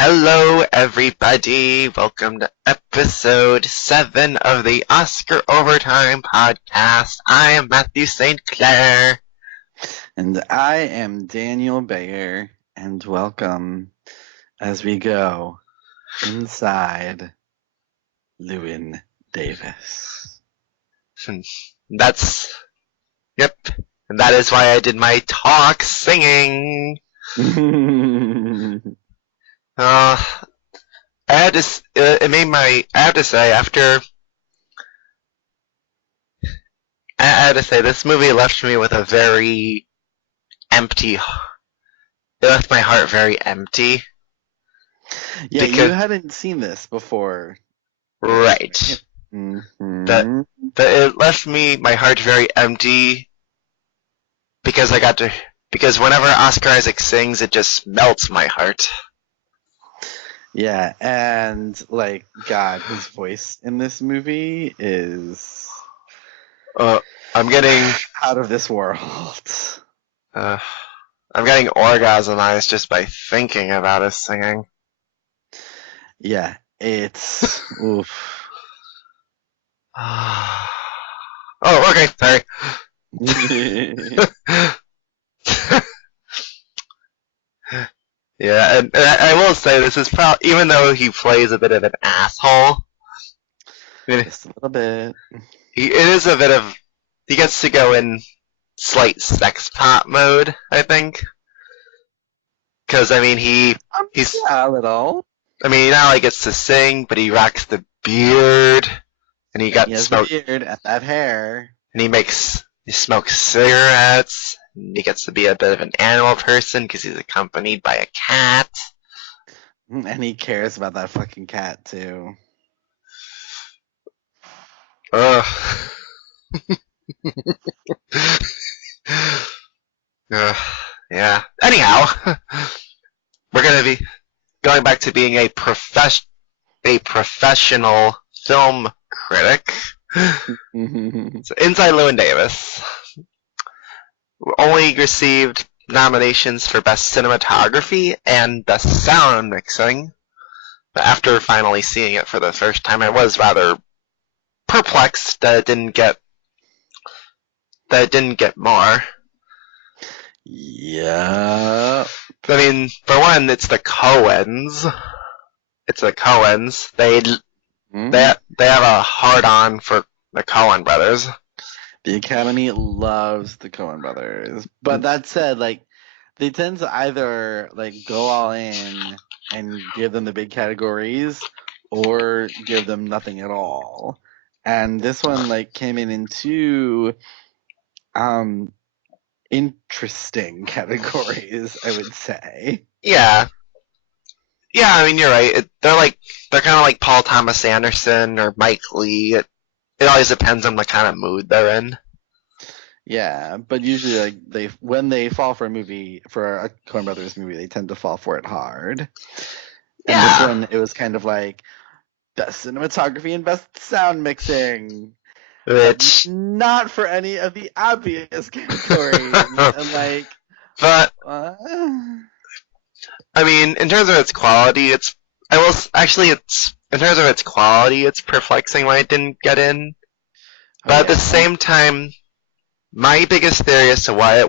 Hello, everybody. Welcome to episode 7 of the Oscar Overtime podcast. I am Matthew St.Clair. And I am Daniel Bayer, and welcome as we go inside Llewyn Davis. Yep. And that is why I did my talk singing. I had to say this movie left me with a very empty. It left my heart very empty. Yeah, you hadn't seen this before. Right. Mm-hmm. That it left my heart very empty because whenever Oscar Isaac sings, it just melts my heart. Yeah, and God, his voice in this movie is I'm getting out of this world. I'm getting orgasm eyes just by thinking about his singing. Yeah, it's oof. Oh, okay, sorry. Yeah, and I will say this is probably, even though he plays a bit of an asshole, just a little bit. He gets to go in slight sex pot mode, I think. Because he's a little. He not only gets to sing, but he rocks the beard, and he has smoke the beard and that hair, and he smokes cigarettes. And he gets to be a bit of an animal person because he's accompanied by a cat, and he cares about that fucking cat too. Ugh. Yeah. Anyhow, we're gonna be going back to being a professional film critic. So Inside Llewyn Davis only received nominations for Best Cinematography and Best Sound Mixing. But after finally seeing it for the first time, I was rather perplexed that it didn't get more. Yeah. For one, it's the Coens. They have a hard-on for the Coen brothers. The Academy loves the Coen brothers. But that said, they tend to either go all in and give them the big categories or give them nothing at all. And this one came in two interesting categories, I would say. Yeah. Yeah, you're right. They're kind of like Paul Thomas Anderson or Mike Lee. It always depends on the kind of mood they're in. Yeah, but usually when they fall for a Coen Brothers movie, they tend to fall for it hard. And this one, it was kind of like best cinematography and best sound mixing. Which not for any of the obvious categories. And in terms of its quality, it's perplexing why it didn't get in. But at the same time, my biggest theory as to why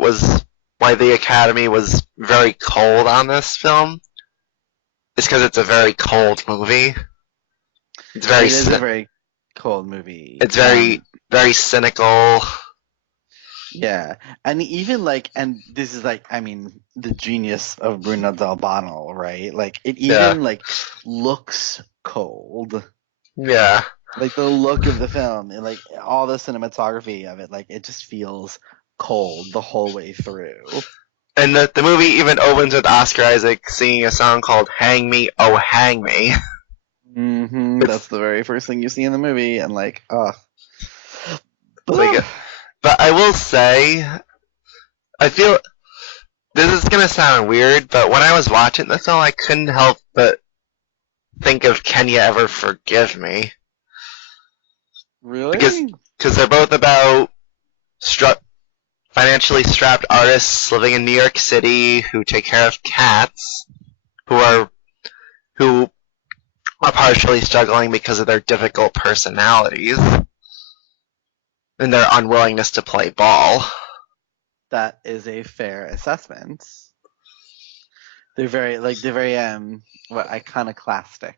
the Academy was very cold on this film is because it's a very cold movie. It is a very cold movie. It's very, very cynical. Yeah, and even and this is the genius of Bruno Del Bono, right? It even looks cold. Yeah. The look of the film, and all the cinematography of it, it just feels cold the whole way through. And the movie even opens with Oscar Isaac singing a song called "Hang Me, Oh Hang Me." That's the very first thing you see in the movie, and But I will say, I feel this is gonna sound weird, but when I was watching this film, I couldn't help but think of "Can You Ever Forgive Me?" Really? Because they're both about financially strapped artists living in New York City who take care of cats who are who are partially struggling because of their difficult personalities and their unwillingness to play ball. That is a fair assessment. They're very iconoclastic.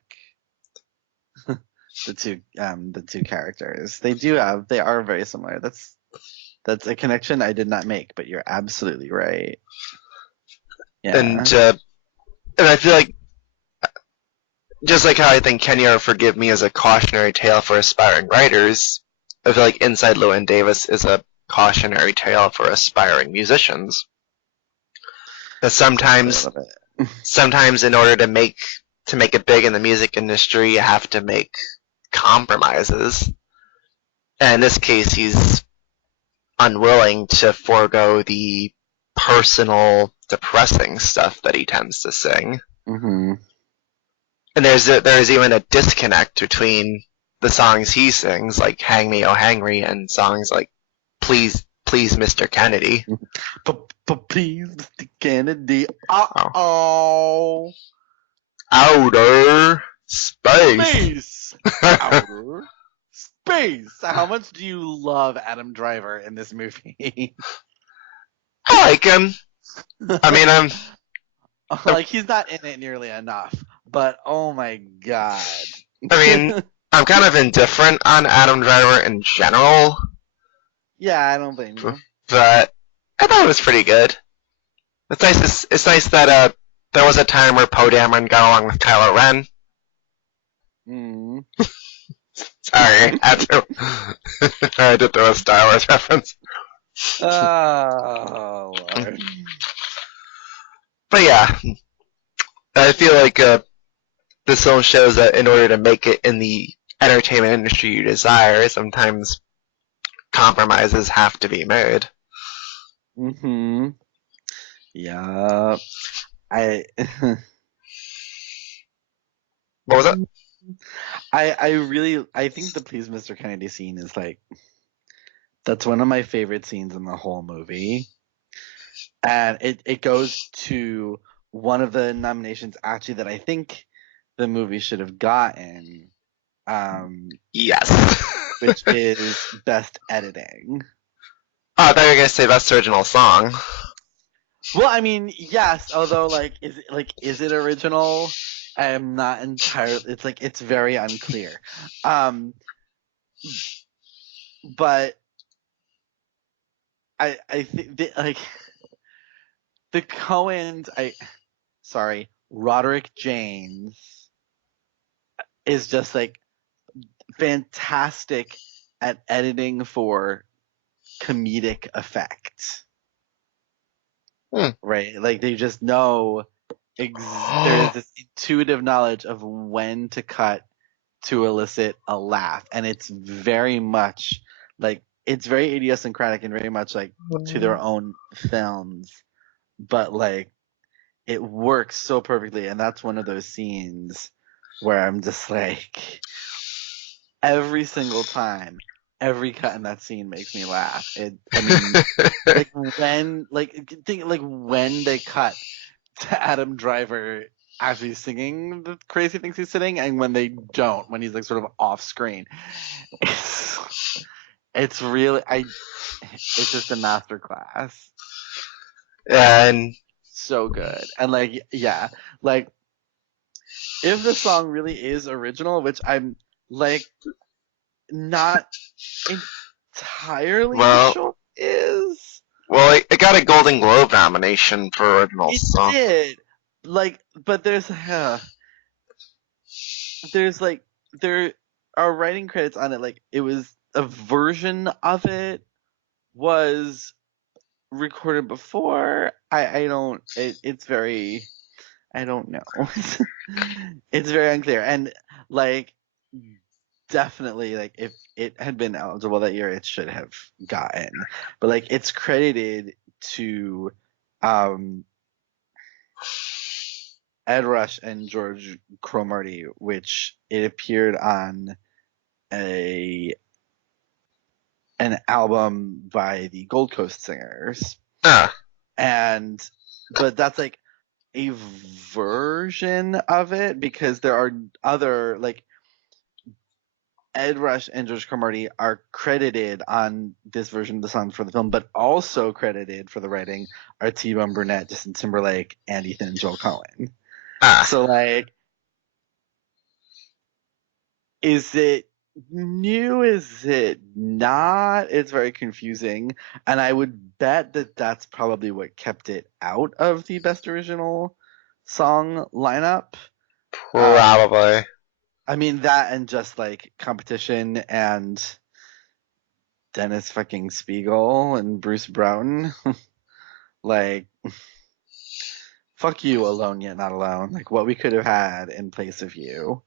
the two characters. They are very similar. That's a connection I did not make, but you're absolutely right. Yeah. And I feel like, just like how I think Kenya Forgive Me is a cautionary tale for aspiring writers, I feel like Inside Llewyn Davis is a cautionary tale for aspiring musicians. That sometimes in order to make it big in the music industry, you have to make compromises. And in this case, he's unwilling to forego the personal, depressing stuff that he tends to sing. Mm-hmm. And there's even a disconnect between the songs he sings, like "Hang Me, Oh Hang Me," and songs like "Please, Please, Mr. Kennedy." Please, Mr. Kennedy. Uh-oh. Outer space. Outer space. How much do you love Adam Driver in this movie? I like him. I mean, like, he's not in it nearly enough, but oh my god. I'm kind of indifferent on Adam Driver in general. Yeah, I don't blame you. But I thought it was pretty good. It's nice that there was a time where Poe Dameron got along with Kylo Ren. Mm. Sorry, I had to throw a Star Wars reference. Oh, Lord. But yeah, I feel like this film shows that in order to make it in the entertainment industry you desire, sometimes compromises have to be made. Mm-hmm. Yeah. What was it? I think the Please Mr. Kennedy scene is that's one of my favorite scenes in the whole movie. And it goes to one of the nominations actually that I think the movie should have gotten. Yes. Which is Best Editing. Oh, I thought you were gonna say Best Original Song. Well, I mean, yes, although is it original? I am not entirely. It's very unclear. But I think the Coens. Roderick James is just fantastic at editing for comedic effect. Right? They just know there is this intuitive knowledge of when to cut to elicit a laugh, and it's very much it's very idiosyncratic and very much to their own films, but it works so perfectly. And that's one of those scenes where I'm just every single time, every cut in that scene makes me laugh. When they cut to Adam Driver actually singing the crazy things he's singing, and when they don't, when he's sort of off screen, it's really it's just a masterclass. And so good. And if the song really is original, which I'm not entirely sure is. Well, it got a Golden Globe nomination for original song. It did. But there are writing credits on it. It was a version of it was recorded before. It's very. I don't know. It's very unclear. And definitely if it had been eligible that year, it should have gotten. But it's credited to Ed Rush and George Cromartie, which it appeared on an album by the Gold Coast Singers. But that's a version of it because there are other like Ed Rush and George Cromartie are credited on this version of the song for the film, but also credited for the writing are T-Bone Burnett, Justin Timberlake, and Ethan and Joel Cohen. Ah. So like, is it new? Is it not? It's very confusing, and I would bet that that's probably what kept it out of the best original song lineup. Probably. I mean that, and just like competition and Dennis fucking Spiegel and Bruce Broughton. Like, fuck you, Alone Yet Not Alone. Like, what we could have had in place of you.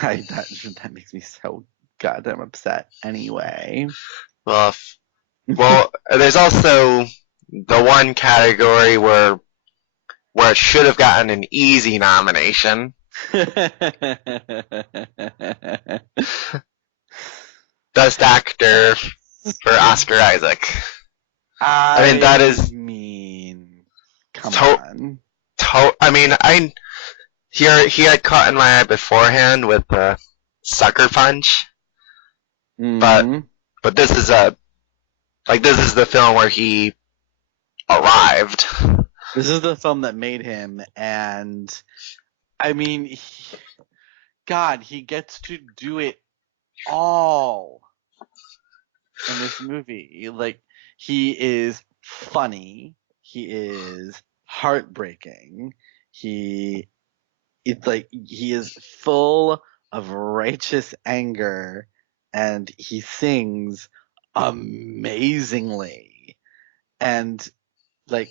That makes me so goddamn upset. Anyway. well, there's also the one category where it should have gotten an easy nomination. Best Actor for Oscar Isaac. I mean, that is. Come on. I mean, he had caught in my eye beforehand with the Sucker Punch, Mm-hmm. but this is the film where he arrived. This is the film that made him, and I mean, he gets to do it all in this movie. Like, he is funny, he is heartbreaking, he is full of righteous anger, and he sings amazingly. And like,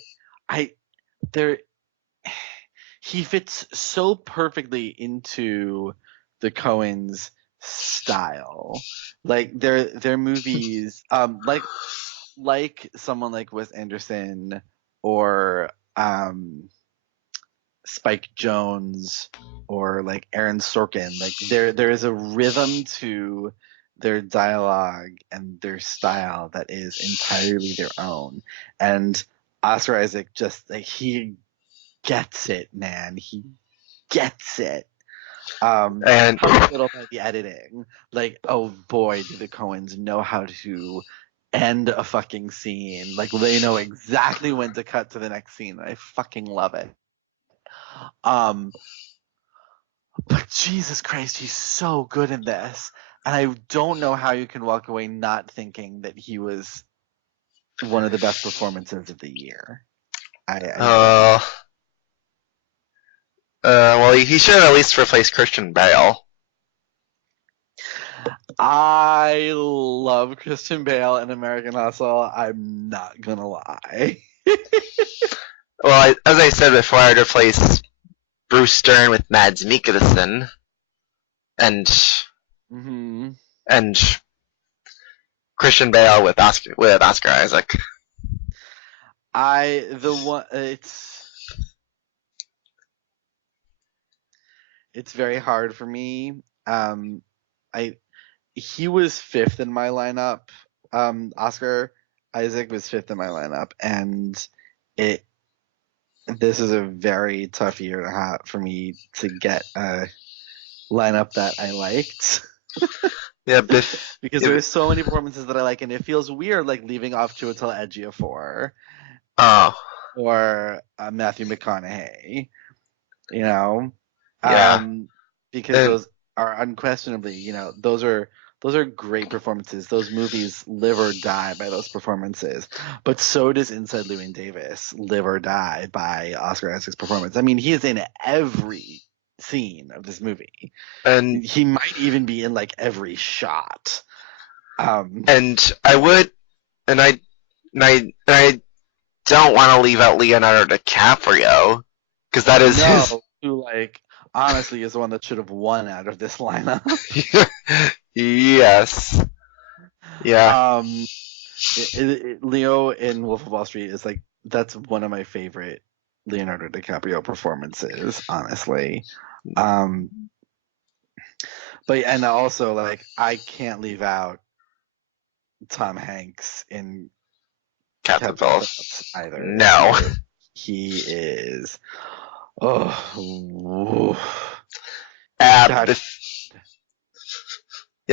he fits so perfectly into the Coens style. Like their movies, like someone like Wes Anderson or Spike Jonze or like Aaron Sorkin. Like there is a rhythm to their dialogue and their style that is entirely their own. And Oscar Isaac just like he gets it, man. He gets it. And Little by the editing, like, oh boy, do the Coens know how to end a fucking scene. Like, they know exactly when to cut to the next scene. I fucking love it. But Jesus Christ, he's so good in this, and I don't know how you can walk away not thinking that he was one of the best performances of the year. Well, he should at least replace Christian Bale. I love Christian Bale in American Hustle. I'm not gonna lie. Well, as I said before, I'd replace Bruce Stern with Mads Mikkelsen, and Christian Bale with Oscar Isaac. It's very hard for me. He was fifth in my lineup. Oscar Isaac was fifth in my lineup, and this is a very tough year to have for me to get a lineup that I liked. Yeah, because there's so many performances that I like, and it feels weird like leaving off Chiwetel Ejiofor. Or Matthew McConaughey. You know? Yeah. Because those are unquestionably, those are great performances. Those movies live or die by those performances. But so does Inside Llewyn Davis live or die by Oscar Isaac's performance. I mean, he is in every scene of this movie. And he might even be in like every shot. And I don't want to leave out Leonardo DiCaprio, because that is who like honestly is the one that should have won out of this lineup. Yes. Yeah. Leo in Wolf of Wall Street is like, that's one of my favorite Leonardo DiCaprio performances, honestly. And also like I can't leave out Tom Hanks in Captain Phillips either. No. he is. Oh, Uh, God.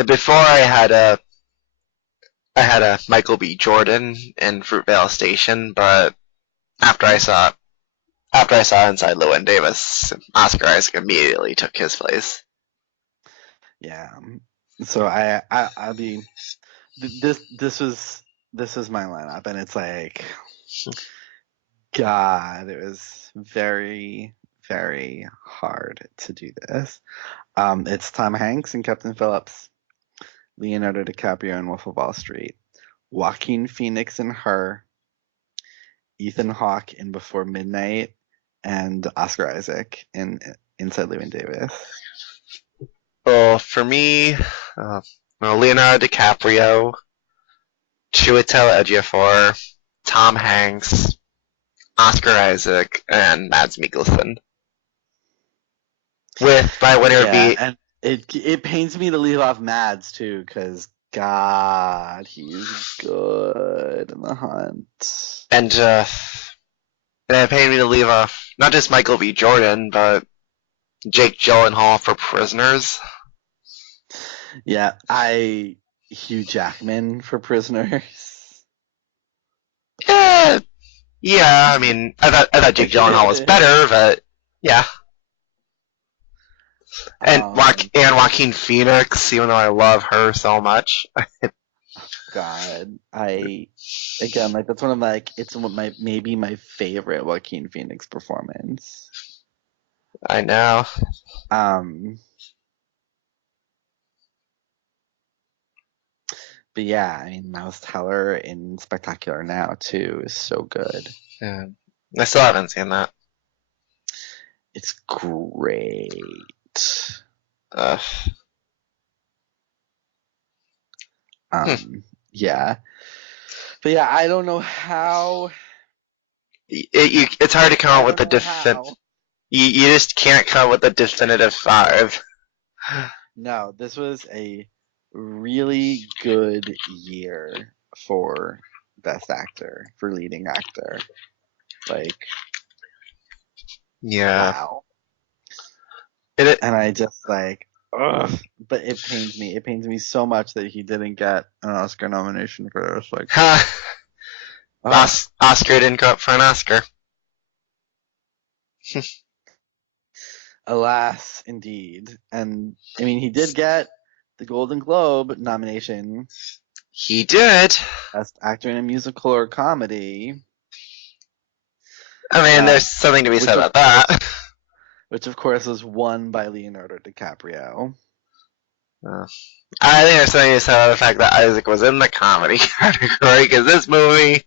before I had a Michael B. Jordan in Fruitvale Station, but after I saw Inside Llewyn Davis, Oscar Isaac immediately took his place. Yeah. So I'll be. This was my lineup, and it's like, God, it was very, very hard to do this. It's Tom Hanks and Captain Phillips, Leonardo DiCaprio in Wolf of Wall Street, Joaquin Phoenix in Her, Ethan Hawke in Before Midnight, and Oscar Isaac in Inside Llewyn Davis. Well, for me, Leonardo DiCaprio, Chiwetel Ejiofor, Tom Hanks, Oscar Isaac, and Mads Mikkelsen. With my winner be and it pains me to leave off Mads too, because God, he's good in The Hunt. and it pained me to leave off not just Michael B. Jordan, but Jake Gyllenhaal for Prisoners. Yeah, Hugh Jackman for Prisoners. Yeah. I mean, I thought Jake Gyllenhaal was better, but yeah. And Joaquin Phoenix, even though I love her so much. God, again, like, that's one of, like, it's maybe my favorite Joaquin Phoenix performance. I know. But yeah, I mean, Miles Teller in Spectacular Now too is so good. Yeah. I still haven't seen that. It's great. Yeah. But yeah, I don't know how. It's hard to come up with you just can't come up with a definitive 5. No, this was a really good year for Best Actor, for leading actor. Like, yeah. wow. And I just, like, ugh. But it pains me. It pains me so much that he didn't get an Oscar nomination for this. Like, Oscar didn't go up for an Oscar. Alas, indeed. And I mean, he did get the Golden Globe nomination. He did. Best Actor in a Musical or Comedy. I mean, there's something to be said about that. Which, of course, was won by Leonardo DiCaprio. I think there's something to say about the fact that Isaac was in the comedy category, because this movie...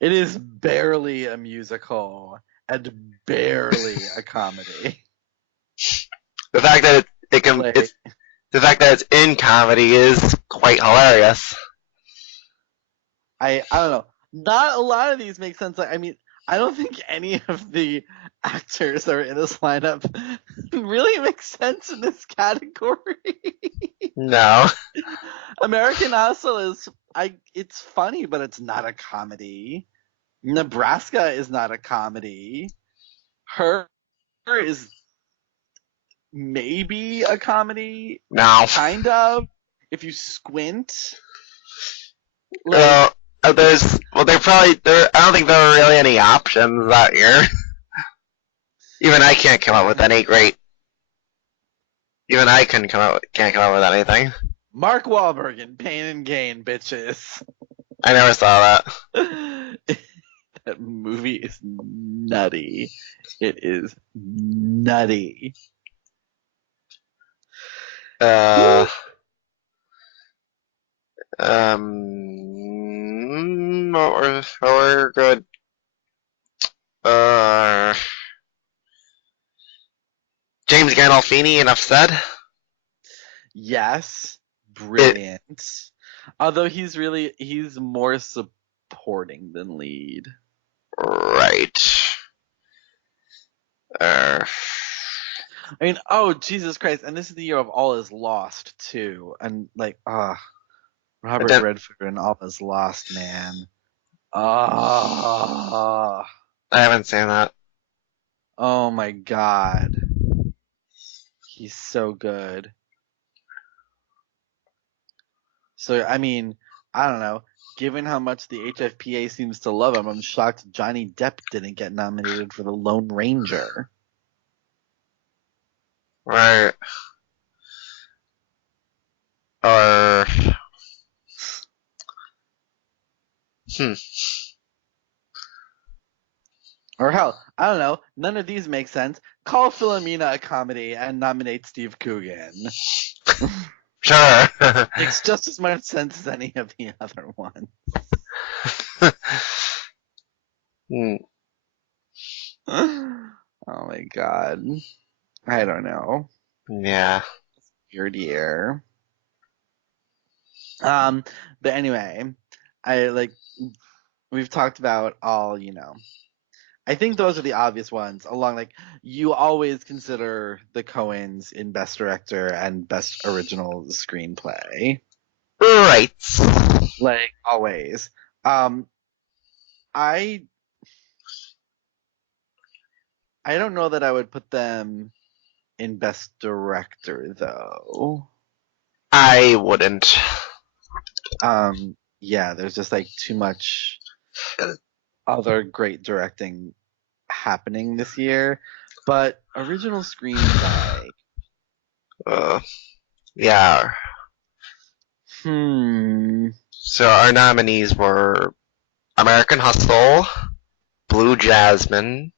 It is barely a musical and barely a comedy. The fact that the fact that it's in comedy is quite hilarious. I don't know. Not a lot of these make sense. I mean, I don't think any of the actors that are in this lineup really make sense in this category. No. American Hustle is, it's funny, but it's not a comedy. Nebraska is not a comedy. Her is maybe a comedy. No. Kind of. If you squint. There I don't think there were really any options that year. Even I can't come up with any great. Even I can't come up with anything. Mark Wahlberg in Pain and Gain, bitches. I never saw that. That movie is nutty. It is nutty. We're good. James Gandolfini, enough said. Yes, brilliant. Although he's more supporting than lead. Right. I mean, oh, Jesus Christ. And this is the year of All Is Lost, too. And, like, Robert Redford and All Is Lost, man. I haven't seen that. Oh my god. He's so good. So, I mean, I don't know. Given how much the HFPA seems to love him, I'm shocked Johnny Depp didn't get nominated for the Lone Ranger. Right. Or, hmm. Or hell, I don't know. None of these make sense. Call Philomena a comedy and nominate Steve Coogan. Sure. Makes just as much sense as any of the other ones. Hmm. Oh my god. I don't know. Yeah. Weird year. But anyway, I like we've talked about all, I think those are the obvious ones. Along like you always consider the Coens in Best Director and Best Original Screenplay. Right. Like always. Um I I don't know that I would put them in Best Director though. I wouldn't. Yeah, there's just like too much other great directing happening this year. But original screenplay. Uh, yeah. Hmm. So our nominees were American Hustle, Blue Jasmine,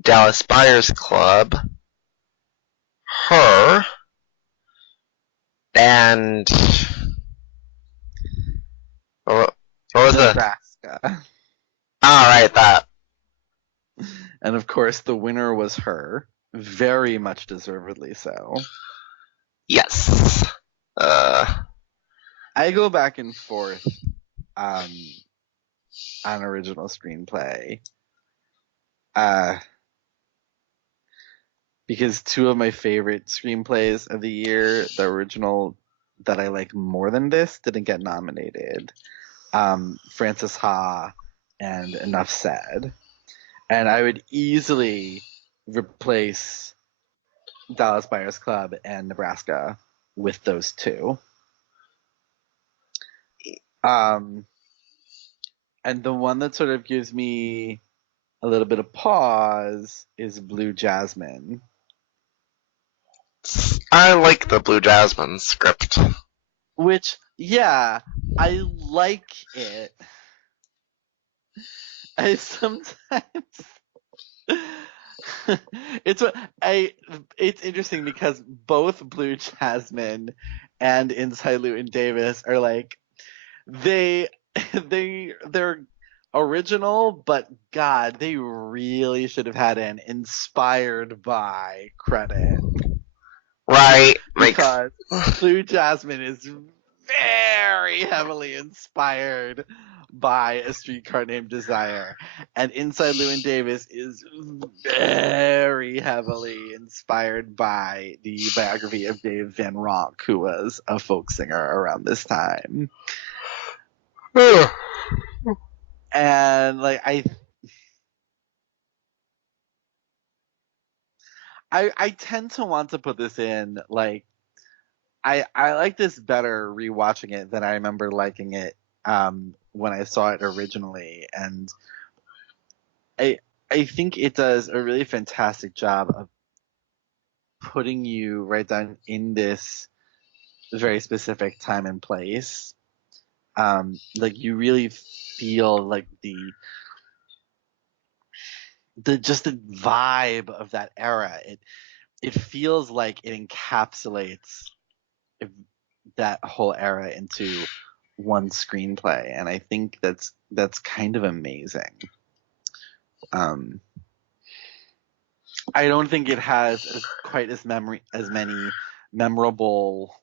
Dallas Buyers Club, Her, and what was it? Nebraska. All right, that. And of course, the winner was Her. Very much deservedly so. Yes. I go back and forth on original screenplay. Because two of my favorite screenplays of the year, the original that I like more than this, didn't get nominated. Francis Ha and Enough Said. And I would easily replace Dallas Buyers Club and Nebraska with those two. And the one that sort of gives me a little bit of pause is Blue Jasmine. I like the Blue Jasmine script. Which, yeah, I like it. I sometimes it's what I it's interesting because both Blue Jasmine and Inside Llewyn Davis are like they they're original, but God, they really should have had an inspired by credit. Right. Because Blue Jasmine is very heavily inspired by A Streetcar Named Desire, and Inside Llewyn Davis is very heavily inspired by the biography of Dave Van Ronk, who was a folk singer around this time. And like I tend to want to put this in like I like this better rewatching it than I remember liking it when I saw it originally, and I I think it does a really fantastic job of putting you right down in this very specific time and place. Like you really feel like the just the vibe of that era. It feels like it encapsulates that whole era into one screenplay, and I think that's kind of amazing. I don't think it has quite as many memorable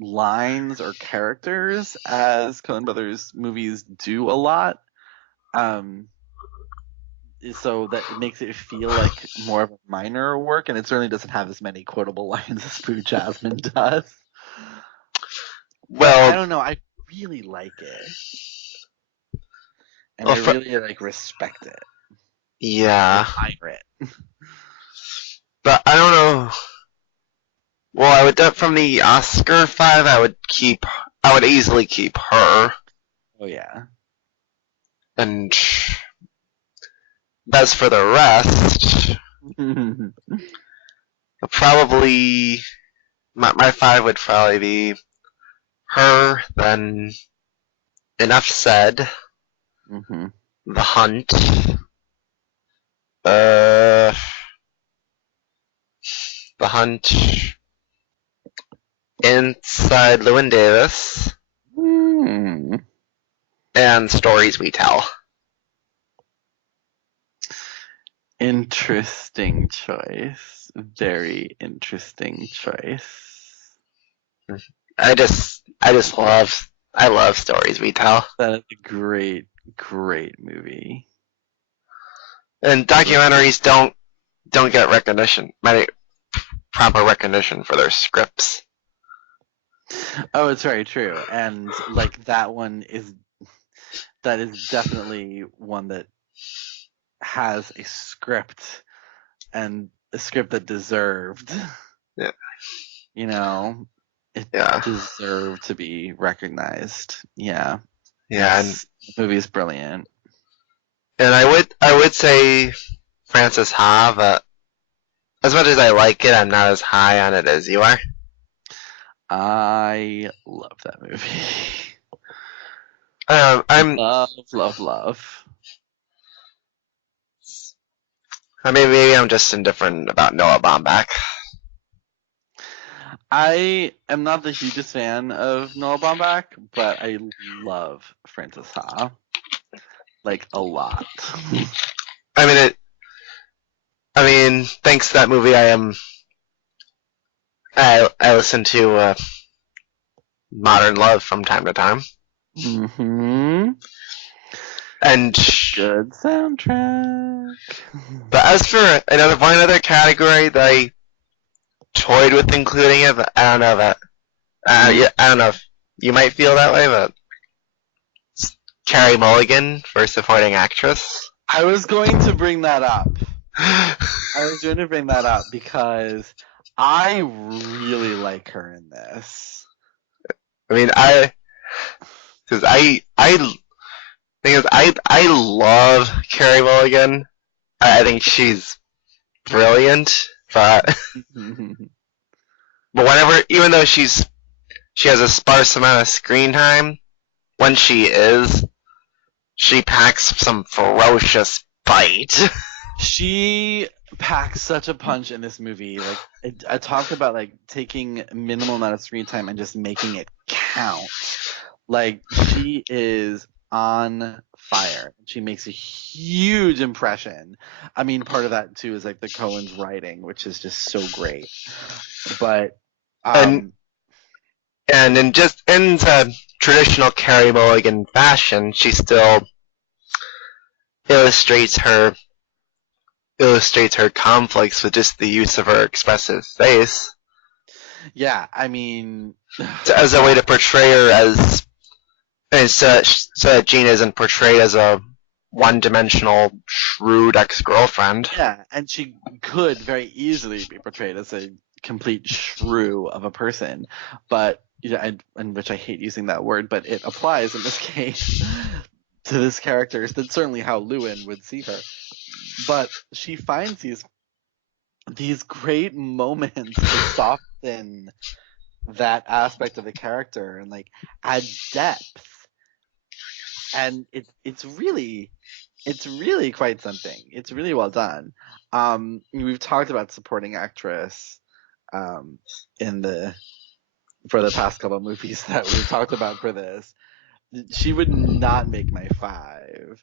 lines or characters as Coen Brothers movies do a lot. So that it makes it feel like more of a minor work, and it certainly doesn't have as many quotable lines as Blue Jasmine does. But I Well, don't know. I really like it, and well I really like respect it. Yeah. Pirate. But I don't know. Well, I would from the Oscar 5, I would easily keep her. Oh yeah. And as for the rest, probably my 5 would probably be her, then Enough Said, Mm-hmm. The Hunt, uh, The Hunt, Inside Llewyn Davis, and Stories We Tell. Interesting choice. Very interesting choice. I love Stories We Tell. That is a great, great movie. And documentaries don't get proper recognition for their scripts. Oh, it's very true. And like that is definitely one that has a script, and a script that deserved. Yeah. You know, it Yeah. deserved to be recognized. Yeah. Yeah, Yes, the movie is brilliant. and I would say Frances Ha, but as much as I like it, I'm not as high on it as you are. I love that movie. I'm Love. I mean, maybe I'm just indifferent about Noah Baumbach. I am not the hugest fan of Noah Baumbach, but I love Frances Ha. Like, a lot. I mean, thanks to that movie, I listen to Modern Love from time to time. Mm-hmm. And Good soundtrack. but as for one other category that I toyed with including it, but I don't know that. I don't know if you might feel that way, but Carey Mulligan for supporting actress. I was going to bring that up. Because I really like her in this. I mean, because I love Carey Mulligan. I think she's brilliant, but even though she has a sparse amount of screen time, when she packs some ferocious bite. She packs such a punch in this movie. Like, I talked about like taking minimal amount of screen time and just making it count. Like, she is on fire. She makes a huge impression. I mean, part of that too is like the Coen's writing, which is just so great. But and in traditional Carey Mulligan fashion, she still illustrates her conflicts with just the use of her expressive face. Yeah, I mean, as a way to portray her so that Jean isn't portrayed as a one-dimensional, shrewd ex-girlfriend. Yeah, and she could very easily be portrayed as a complete shrew of a person, but and which I hate using that word, but it applies in this case to this character. That's certainly how Llewyn would see her. But she finds these great moments to soften that aspect of the character and like add depth, and it's really quite something. It's really well done. We've talked about supporting actress for the past couple of movies that we've talked about for this. She would not make my 5,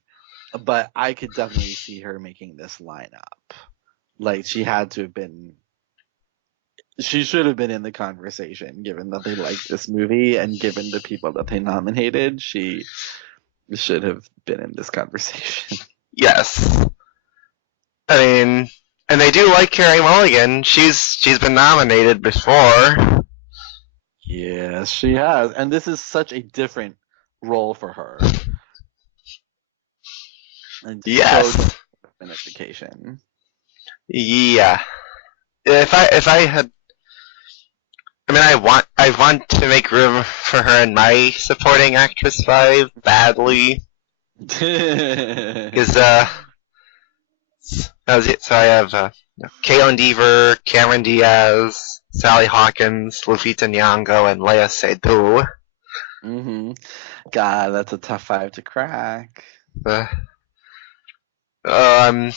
but I could definitely see her making this lineup. Like, she should have been in the conversation, given that they liked this movie and given the people that they nominated. She should have been in this conversation. Yes. I mean, and they do like Carey Mulligan. She's been nominated before. Yes, she has. And this is such a different role for her. And yes. Magnification. Yeah. If I had, I mean, I want to make room for her in my supporting actress 5 badly. Because, that was it. So I have, Caitlin Deaver, Cameron Diaz, Sally Hawkins, Lupita Nyong'o, and Lea Seydoux. Mm-hmm. God, that's a tough 5 to crack. Um,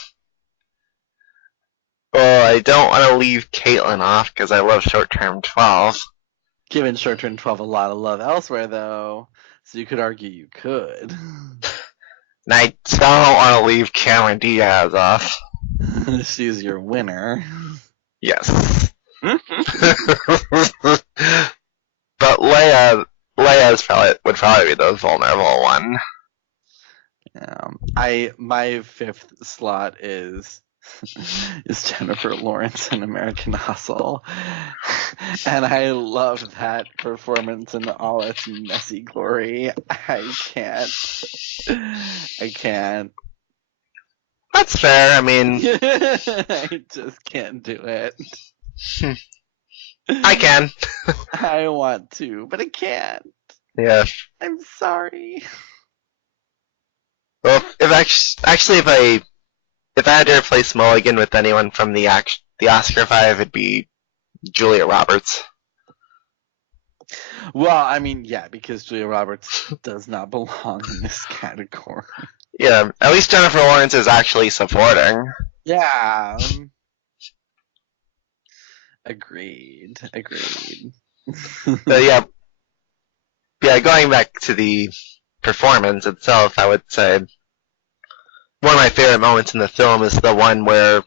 well, I don't want to leave Caitlin off because I love Short Term 12. Given Short Term 12 a lot of love elsewhere, though, so you could argue you could. And I still don't want to leave Cameron Diaz off. She's your winner. Yes. But Leia's would probably be the vulnerable one. My 5th slot is Jennifer Lawrence in American Hustle, and I love that performance in all its messy glory. I can't. That's fair. I mean, I just can't do it. I can. I want to, but I can't. Yeah. I'm sorry. Well, if I had to replace Mulligan with anyone from the Oscar 5, it'd be Julia Roberts. Well, I mean, yeah, because Julia Roberts does not belong in this category. Yeah, at least Jennifer Lawrence is actually supporting. Yeah. Agreed. Yeah, going back to the performance itself, I would say one of my favorite moments in the film is the one where,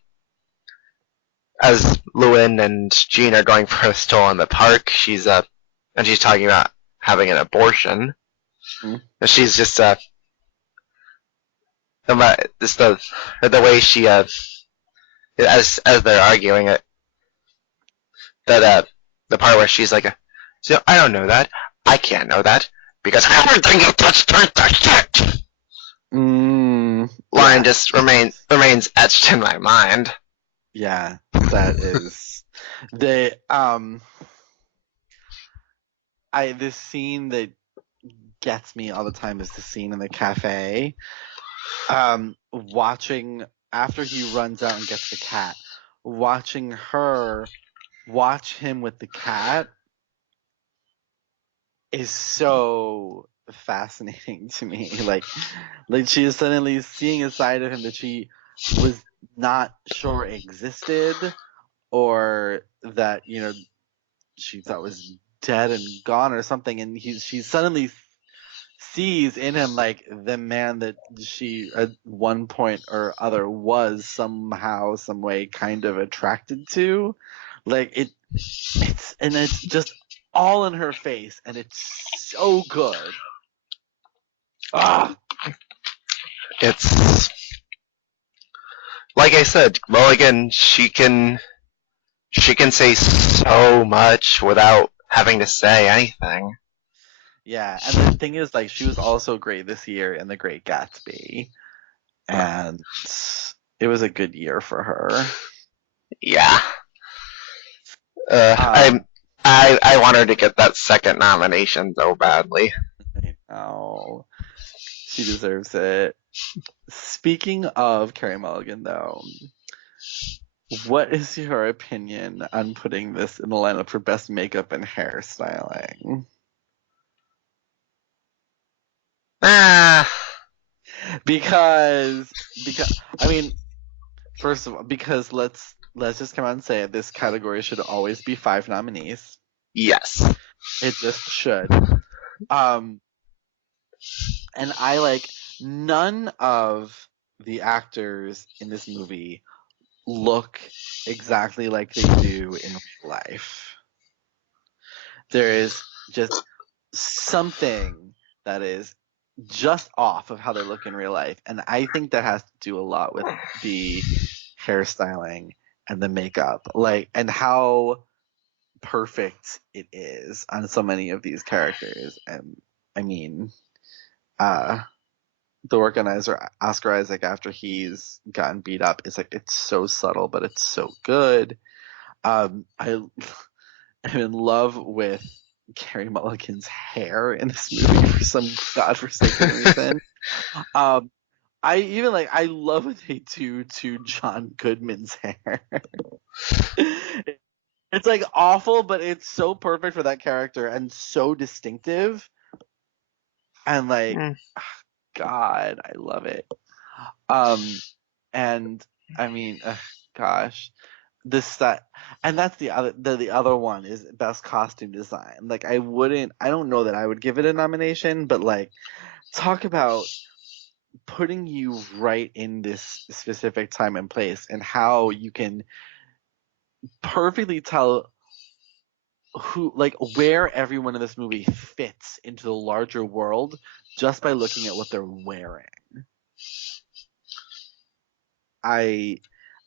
as Llewyn and Jean are going for a stroll in the park, she's talking about having an abortion, and she's just the way she as they're arguing it, that the part where she's like, so I don't know that, I can't know that because everything you touch turns to shit. Line just remains etched in my mind. Yeah, that is this scene that gets me all the time is the scene in the cafe. Watching after he runs out and gets the cat, watching her watch him with the cat is so fascinating to me. Like she is suddenly seeing a side of him that she was not sure existed, or that she thought was dead and gone or something, and she suddenly sees in him like the man that she at one point or other was somehow, some way kind of attracted to. Like it's just all in her face, and it's so good. It's like I said, Mulligan, she can say so much without having to say anything. Yeah, and the thing is, like, she was also great this year in The Great Gatsby, and it was a good year for her. Yeah. I want her to get that second nomination so badly. I know. She deserves it. Speaking of Carey Mulligan, though, what is your opinion on putting this in the lineup for best makeup and hairstyling? Because I mean, first of all, because let's just come out and say it, this category should always be 5 nominees. Yes. It just should. And I none of the actors in this movie look exactly like they do in real life. There is just something that is just off of how they look in real life, and I think that has to do a lot with the hairstyling and the makeup, and how perfect it is on so many of these characters. And I mean, the work on Oscar Isaac after he's gotten beat up is like it's so subtle, but it's so good. I am in love with Carey Mulligan's hair in this movie for some godforsaken reason. Um, I love what they do to John Goodman's hair. It's like awful, but it's so perfect for that character and so distinctive. And like, Mm. God, I love it. And I mean, gosh, this that, and that's the other one is best costume design. Like, I don't know that I would give it a nomination, but like, talk about putting you right in this specific time and place and how you can perfectly tell who like where everyone in this movie fits into the larger world just by looking at what they're wearing. I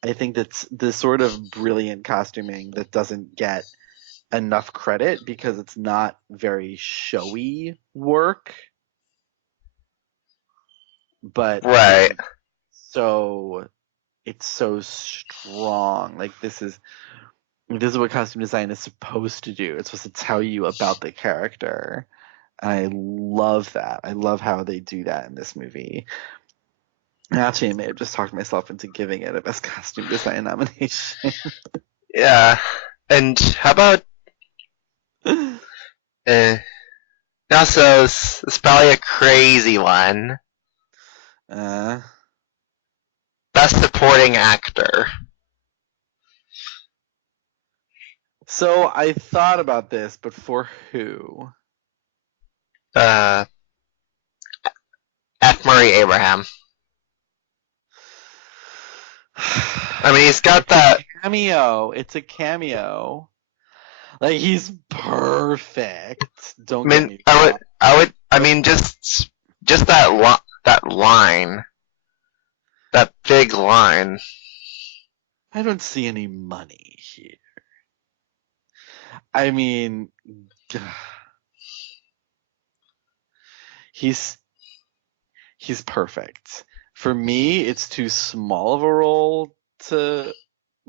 I think that's the sort of brilliant costuming that doesn't get enough credit because it's not very showy work, but Right. so it's so strong. Like this is what costume design is supposed to do. It's supposed to tell you about the character. I love that. I love how they do that in this movie. Actually, I may have just talked myself into giving it a best costume design nomination. Yeah. And how about uh, also it's probably a crazy one. uh, Best supporting actor. so I thought about this, but for who? Uh, F. Murray Abraham. I mean, he's got It's a that. cameo. It's a cameo. Like he's perfect. I Don't get mean, me wrong. I mean, just that line, that big line. I don't see any money here. I mean, he's he's perfect. For me, it's too small of a role to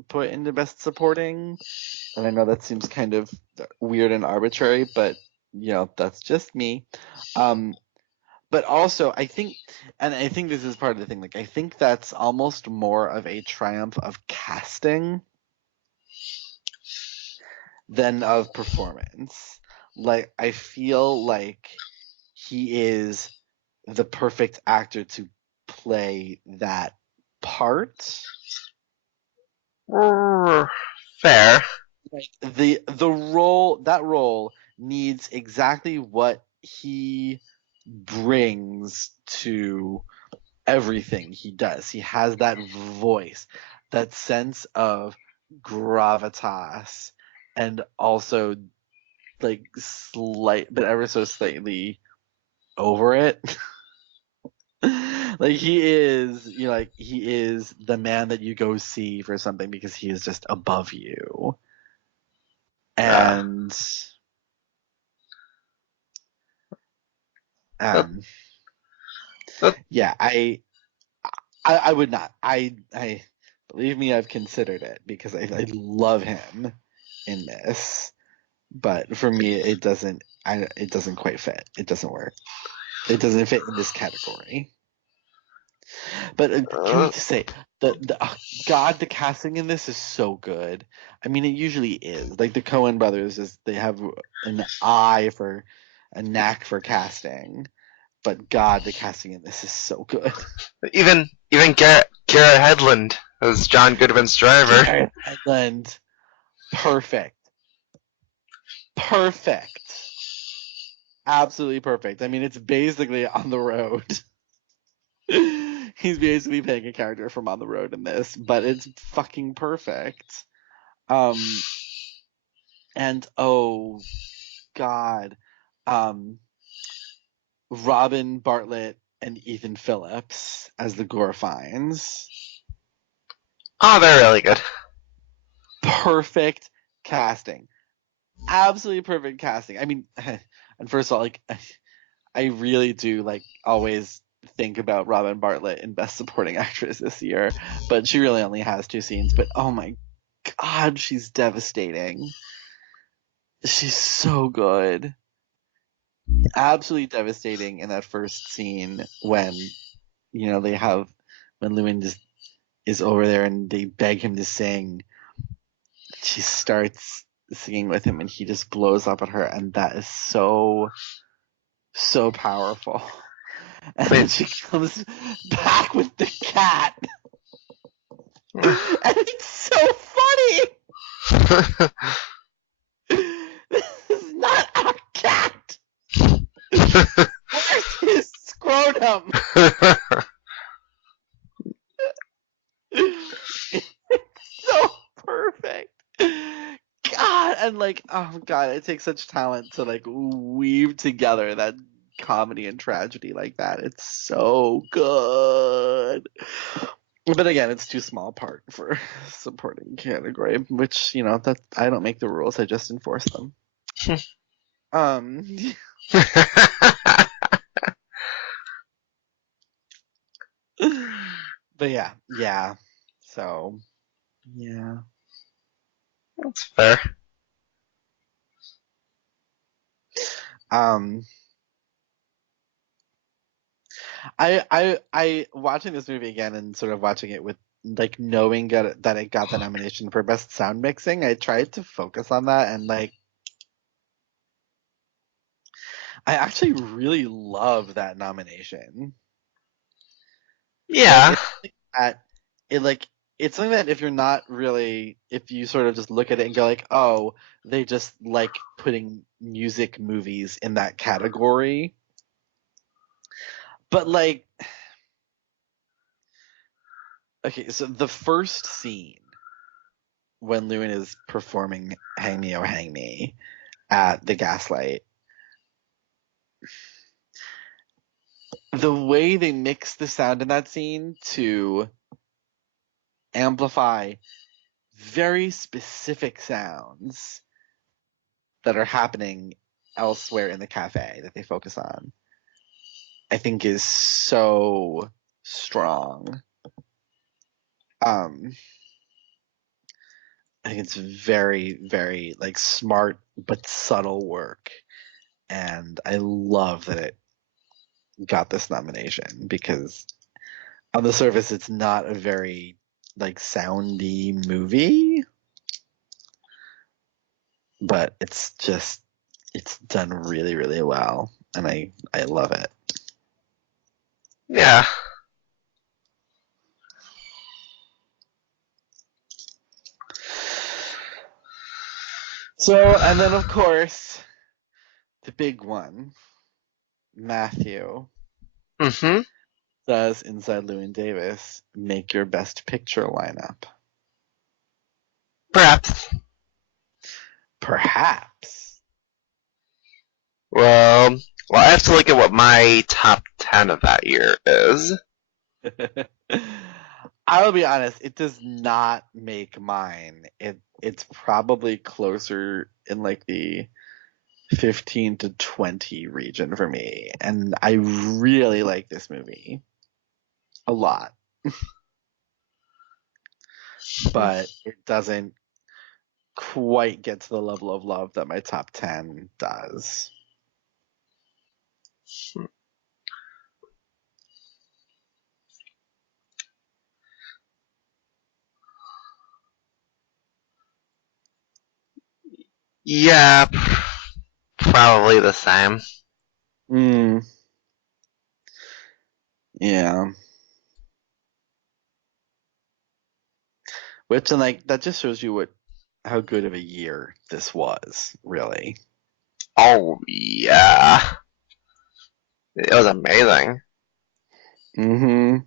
put into best supporting, and I know that seems kind of weird and arbitrary, but that's just me. Um, but also, I think this is part of the thing. Like, I think that's almost more of a triumph of casting than of performance. Like, I feel like he is the perfect actor to play that part. Fair. Like the role that role needs exactly what he brings to everything he does. He has that voice, that sense of gravitas, and also like slight but ever so slightly over it. Like he is the man that you go see for something because he is just above you. Uh, And that, um that, yeah, I would not. I believe me, I've considered it because I love him in this, but for me, it doesn't quite fit. It doesn't work. It doesn't fit in this category. But can we uh, just say God, the casting in this is so good. I mean, it usually is. Like the Coen brothers they have an eye for a knack for casting, but God, the casting in this is so good. even Garrett Hedlund as John Goodman's driver. Gareth Edlund, perfect, perfect, absolutely perfect. I mean, it's basically On the Road. He's basically playing a character from On the Road in this, but it's fucking perfect. Um, and oh God, um, Robin Bartlett and Ethan Phillips as the Gorfines. Oh, they're really good. Perfect casting. Absolutely perfect casting. I mean, and first of all, like I really do like always think about Robin Bartlett in Best Supporting Actress this year, but she really only has 2 scenes. But oh my God, she's devastating. She's so good. Absolutely devastating in that first scene when, they have, when Llewyn just is over there and they beg him to sing. She starts singing with him and he just blows up at her, and that is so, so powerful. And then Wait. she comes back with the cat. And it's so funny. This is not our cat. Where's his scrotum? It's so perfect. God, and oh God, it takes such talent to weave together that comedy and tragedy like that. It's so good. But again, it's too small part for supporting category, which, that I don't make the rules, I just enforce them. um but yeah. So yeah. That's fair. Um I watching this movie again and sort of watching it with knowing that it got the nomination for best sound mixing, I tried to focus on that, and I actually really love that nomination. Yeah. At it it's something that if you're not really, if you sort of just look at it and go oh, they just like putting music movies in that category. But okay, so the first scene when Llewyn is performing Hang Me Oh Hang Me at the Gaslight, the way they mix the sound in that scene to amplify very specific sounds that are happening elsewhere in the cafe that they focus on, I think is so strong. I think it's very, very smart but subtle work, and I love that it got this nomination because on the surface it's not a very soundy movie, but it's done really, really well, and I love it. Yeah. So, and then of course, the big one, Matthew, Mm-hmm. does Inside Llewyn Davis make your best picture lineup? Perhaps. Perhaps. Well, I have to look at what my top 10 of that year is. I'll be honest, it does not make mine. It's probably closer in the 15 to 20 region for me, and I really like this movie a lot. But it doesn't quite get to the level of love that my top 10 does. Yeah, probably the same. Yeah. Which, and that just shows you how good of a year this was, really. Oh, yeah. It was amazing. Mm-hmm.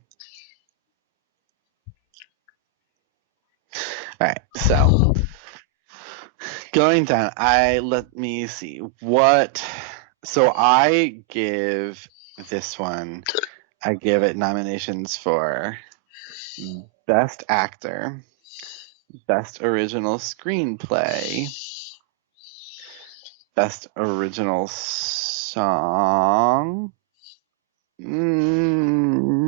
All right, so going down, let me see what. So I give this one. I give it nominations for Best Actor, Best Original Screenplay, Best Original Song, Maybe.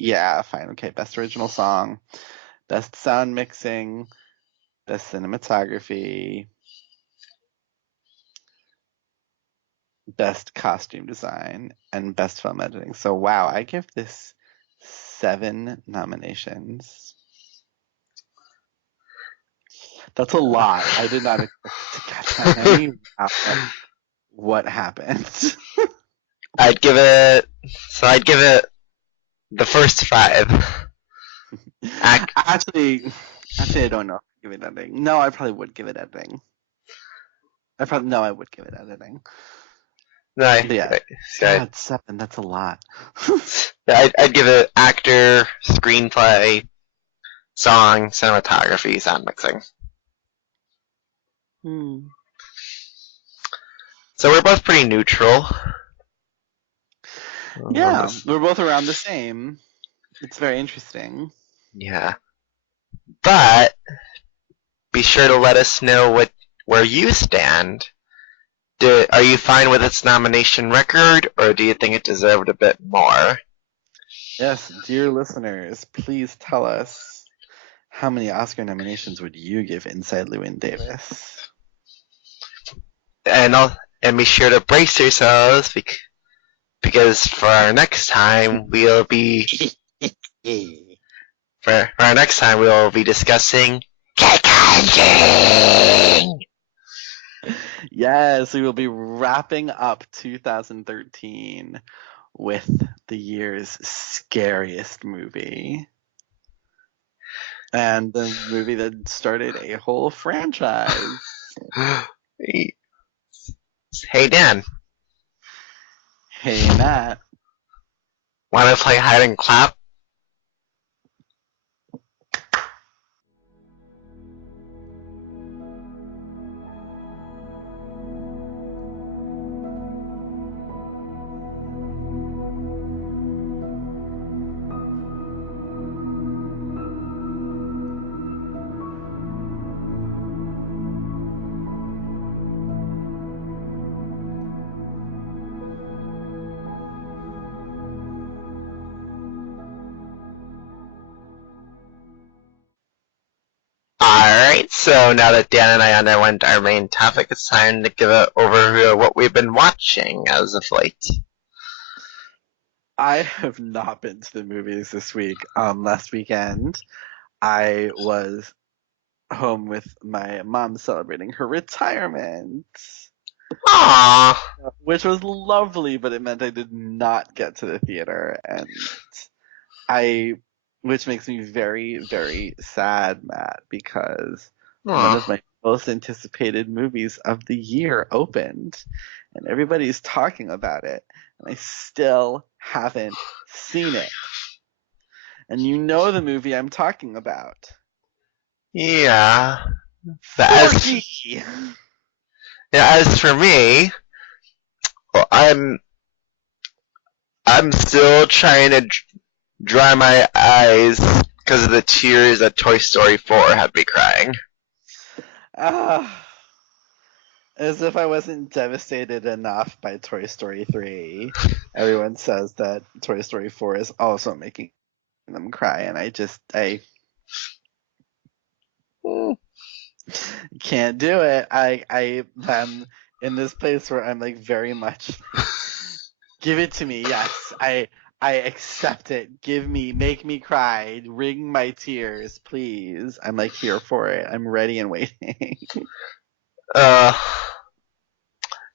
Yeah, fine. Okay. Best original song, best sound mixing, best cinematography, best costume design, and best film editing. So, wow, I give this 7 nominations. That's a lot. I did not expect to get that many. Wow, what happened? I'd give it the first 5. Actually, I don't know if I'd give it editing. No, I probably would give it editing. I would give it editing. No, Yeah. God, 7, that's a lot. I'd give it actor, screenplay, song, cinematography, sound mixing. So we're both pretty neutral. Yeah, we're both around the same. It's very interesting. Yeah. But be sure to let us know where you stand. Are you fine with its nomination record, or do you think it deserved a bit more? Yes, dear listeners, please tell us how many Oscar nominations would you give Inside Llewyn Davis? And be sure to brace yourselves because for our next time we'll be discussing The Conjuring. Yes, we will be wrapping up 2013 with the year's scariest movie. And the movie that started a whole franchise. Hey Dan. Hey Matt. Want to play hide and clap? Alright, so now that Dan and I underwent our main topic, it's time to give an overview of what we've been watching as of late. I have not been to the movies this week. Last weekend, I was home with my mom celebrating her retirement. Aww. Which was lovely, but it meant I did not get to the theater, and which makes me very, very sad, Matt, because one of my most anticipated movies of the year opened, and everybody's talking about it, and I still haven't seen it. And you know the movie I'm talking about. Yeah. Forky! As for me, well, I'm still trying to dry my eyes because of the tears that Toy Story 4 had me crying. As if I wasn't devastated enough by Toy Story 3. Everyone says that Toy Story 4 is also making them cry, and I can't do it. I'm in this place where I'm like very much give it to me. Yes, I accept it. Make me cry. Wring my tears, please. I'm like here for it. I'm ready and waiting.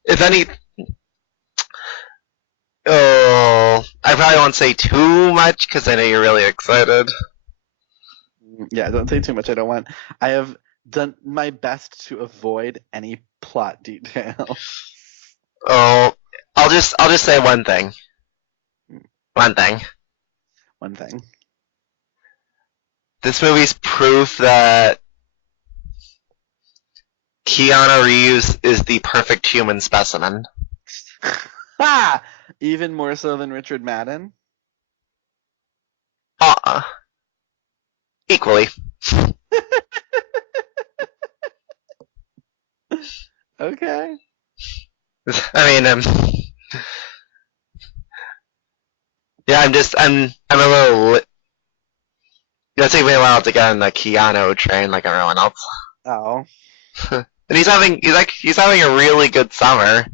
If any, I probably won't say too much because I know you're really excited. Yeah, don't say too much. I have done my best to avoid any plot detail. Oh, I'll just say one thing. One thing. This movie's proof that Keanu Reeves is the perfect human specimen. Ha! Even more so than Richard Madden? Equally. Okay. I mean, I'm a little. It'll take me a while to get on the Keanu train like everyone else. Oh. And he's having a really good summer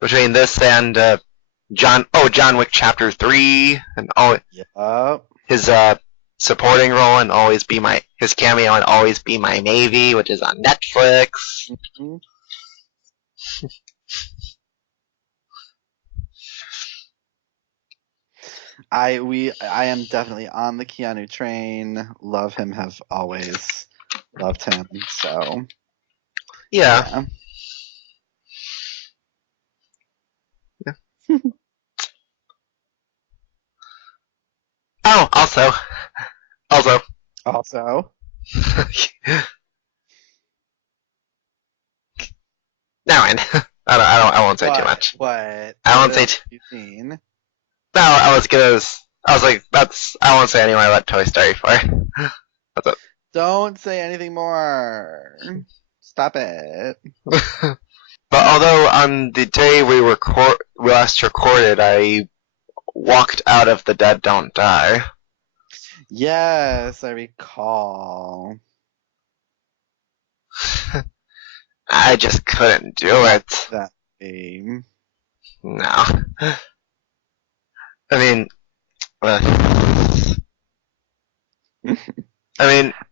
between this and John Wick Chapter 3 and Yep. his supporting role and his cameo in Always Be My Navy, which is on Netflix. Mm-hmm. I am definitely on the Keanu train. Love him, have always loved him. So Yeah. Oh, also. Never mind. I won't say too much. What? I won't say. You've seen? No, I was like, I won't say anymore about Toy Story 4. That's it. Don't say anything more. Stop it. But although on the day we last recorded, I walked out of The Dead Don't Die. Yes, I recall. I just couldn't do it. That game. No. I mean,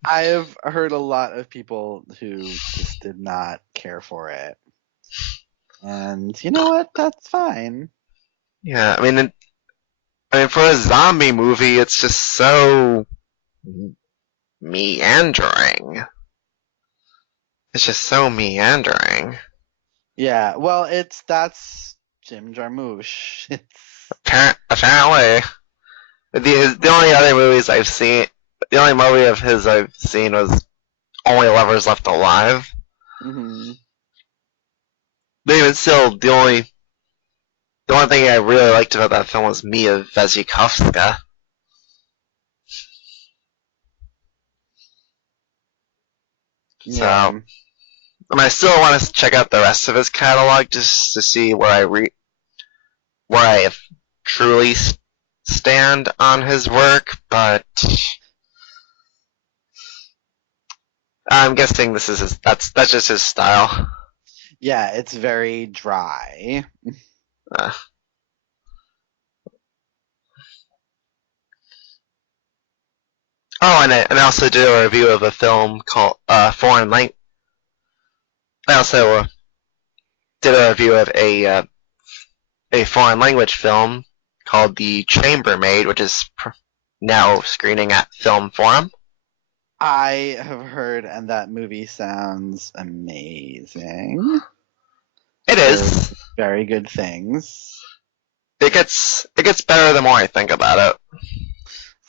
I've heard a lot of people who just did not care for it. And you know what? That's fine. Yeah, I mean, for a zombie movie, it's just so meandering. It's just so meandering. Yeah, well, that's Jim Jarmusch. Apparently. The only other movies I've seen, the only movie of his I've seen was Only Lovers Left Alive. Mm-hmm. But even still, the only thing I really liked about that film was Mia Wasikowska. Yeah. So, I still want to check out the rest of his catalog just to see where I truly stand on his work, but I'm guessing that's just his style. Yeah, it's very dry. And I also did a review of a film called Foreign Language. I also did a review of a foreign language film called The Chambermaid, which is now screening at Film Forum. I have heard, and that movie sounds amazing. It is. Very good things. It gets better the more I think about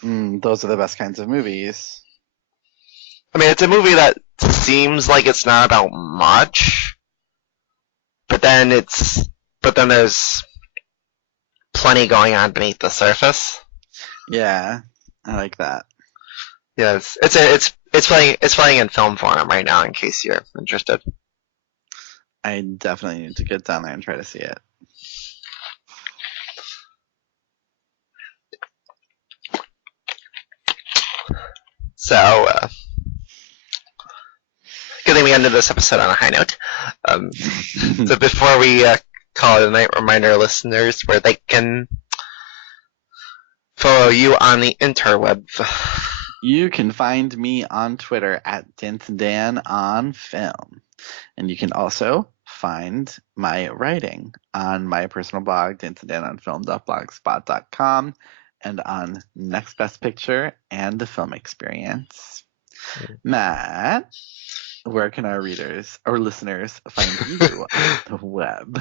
it. Those are the best kinds of movies. I mean, it's a movie that seems like it's not about much, but then there's plenty going on beneath the surface. Yeah, I like that. Yes, it's playing in Film Forum right now. In case you're interested, I definitely need to get down there and try to see it. So, good thing we ended this episode on a high note. So before we call it a night, remind our listeners where they can follow you on the interwebs. You can find me on Twitter at DintonDanOnFilm. And you can also find my writing on my personal blog, DintonDanOnFilm.blogspot.com, and on Next Best Picture and The Film Experience. Matt, where can our readers or listeners find you on the web?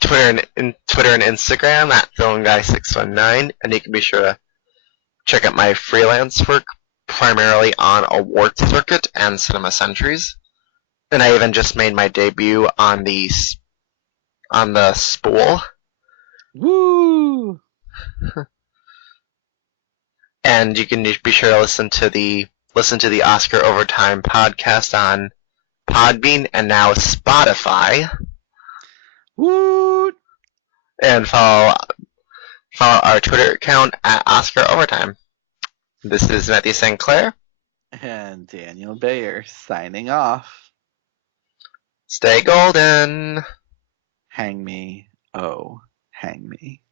Twitter and Instagram at FilmGuy619, and you can be sure to check out my freelance work, primarily on Award Circuit and Cinema Centuries. And I even just made my debut on the Spool. Woo! And you can be sure to listen to the Oscar Overtime podcast on Podbean and now Spotify. Woo! And follow Follow our Twitter account at Oscar Overtime. This is Matthew St.Clair. And Daniel Bayer signing off. Stay golden. Hang me, oh, hang me.